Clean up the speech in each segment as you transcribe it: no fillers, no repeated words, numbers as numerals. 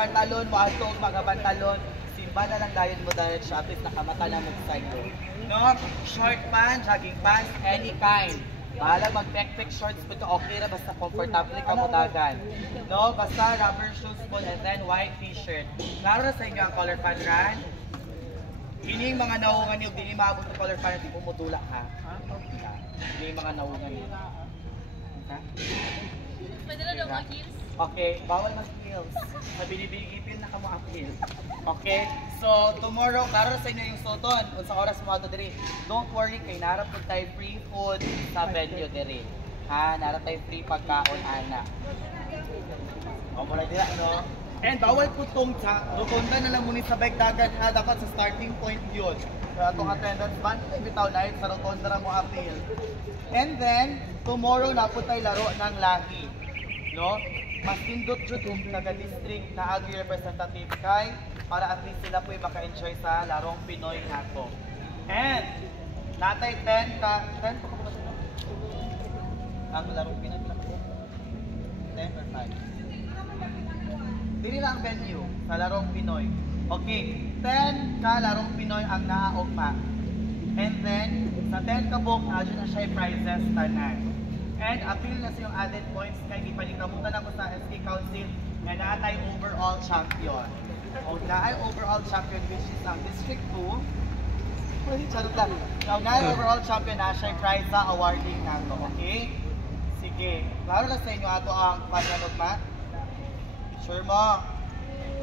pantalon, watog, mga pantalon, simba na lang dayon mo dahil siya, at least nakamata na mo sa'yo. No? Short pants, jogging pants, any kind. Bahala mag-pek-pek shorts po ito, okay na basta comfortable ka mo dagan. No? Basta rubber shoes po and then white t-shirt. Klaro na sa inyo ang color pan run. Hindi yung mga naungan niyo, hindi maabot ng color pan, hindi pumutula ha. Hindi yung mga naungan niyo. Pwede na daw mag-heels? Okay, bawal mag-heels. Sa binibigipin na ka mo ang heels. Okay, so tomorrow, klaro sa inyo yung soton. Kung sa oras mo ato diri. Don't worry, kay narap po tayo free food sa venue diri. Ha, narap tayo free pagkaon, ana. O, mula dira, no? And bawal po itong sa rotonda na lang muna sa bike dagat ha. Dapat sa starting point yun. Kaya itong attendance band, ay bitaw na yun sa rotonda na mo appeal. And then, tomorrow na po tayo laro ng lahi. No? Mas tindot dyan yung taga-district na agi representative kay para at least sila po maka-enjoy sa larong Pinoy nato. And, natay 10 pa ba sila? Ang larong Pinoy pila po? 10 or 5? Dili lang ang venue sa larong Pinoy. Okay, 10 ka larong Pinoy ang naaugma. And then, sa 10 ka book, nadyo na siya prizes tanan. And appeal na sa yung added points kay ipalikamutan ako sa SK Council na naatay overall champion. O naay overall champion which is ang District 2. Charot lang. Now, naay overall champion na siya prize sa awarding nato. Okay? Sige. Klaro na sa inyo ato ang pananog ma. Sure mo.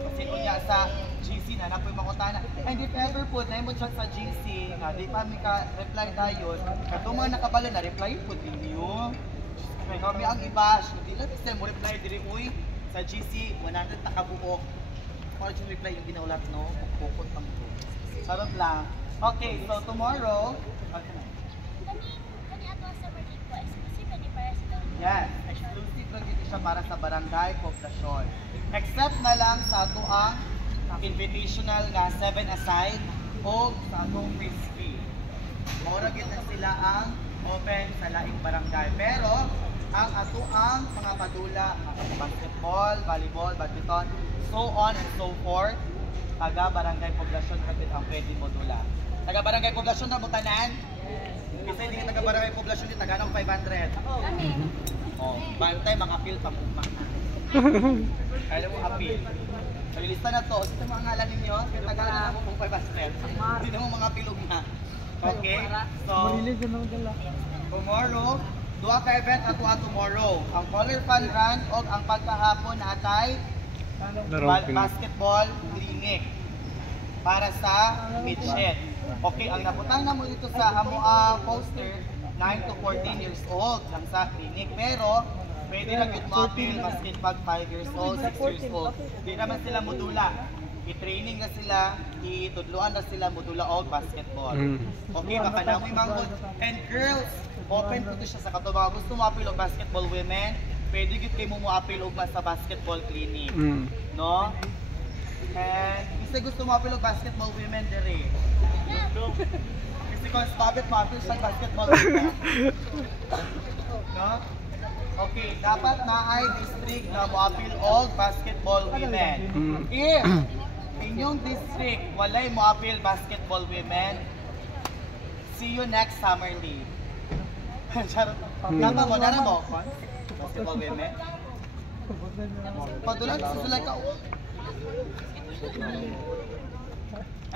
Kasi unya sa GC na napoy makutana. And if ever po na mo chat sa GC nga di pa mi ka reply dayon, kato mga nakabalo na reply po ninyo. Kaya kami ang iba, hindi lang kasi mo reply diri uy sa GC 100 ta ka buok. Origin reply yung ginaulat no, bukod pang ko. Sarap lang. Okay, so tomorrow, Kani ato sa birthday ko, exclusive ni para sa yes, exclusive lang dito siya para sa barangay poblasyon. Except na lang sa ato ang invitational na 7 aside o sa atong crispy. Mura gid na sila ang open sa laing barangay. Pero ang ato ang mga padula, basketball, volleyball, badminton, so on and so forth, taga barangay poblasyon kapit ang pwede mo dula. Taga barangay poblasyon na mutanan? Kasi hindi taga barangay poblasyon din taga ng 500. Kami. Oh, bantay mga appeal pa mo. Kaya mo appeal. So, ilista na to. Ito mga ngalan ninyo. Kaya taga na mo kung 500. Hindi na mo mga pilog na. Okay? So, tomorrow, duha ka event ato tomorrow. Ang color fun run o ang pagkahapon na atay basketball clinic para sa midget. Okay, ang naputang na mo dito sa amo poster 9 to 14 years old lang sa clinic, pero pwede na gid mo appeal maskin pag 5 years old, 6 years old. Di naman sila modula. I-training na sila, itudluan na sila modula og basketball. Okay, baka na mo manggod. And girls, open po siya sa kato mga gusto mo appeal og basketball women. Pwede gid kay mo appeal og sa basketball clinic. No? And kasi gusto mo appeal og basketball women dere. Kasi kung stop it mo appeal sa basketball women. No? Okay, dapat na ay district na mo appeal og basketball women. If inyong district walay mo appeal basketball women, see you next summer league. Tama mo, dara mo? Basketball women? Padulan sa sila ka.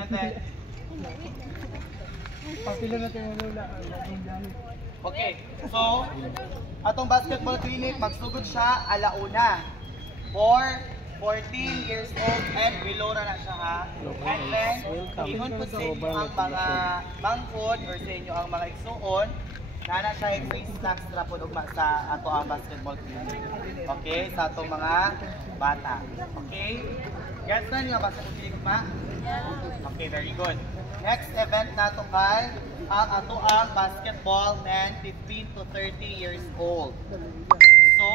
And then, papila natin ang lula. okay, so, atong basketball clinic, magsugod siya alauna for 14 years old and below na siya ha. And then, ihon po sa inyo ang mga bangkod or sa inyo ang mga igsuon, nana siya yung free snacks na po sa ato ang basketball clinic. Okay, sa atong mga bata. Okay? Yes na nga basketball clinic ma? Okay, very good. Next event nato kay ang ato ang basketball men 15 to 30 years old. So,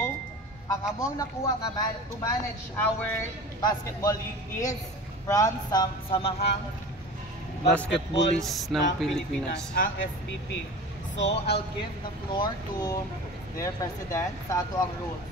ang among nakuha nga to manage our basketball league is from Samahang Basketballist ng Pilipinas, ang SBP. So, I'll give the floor to their president sa ato ang rules.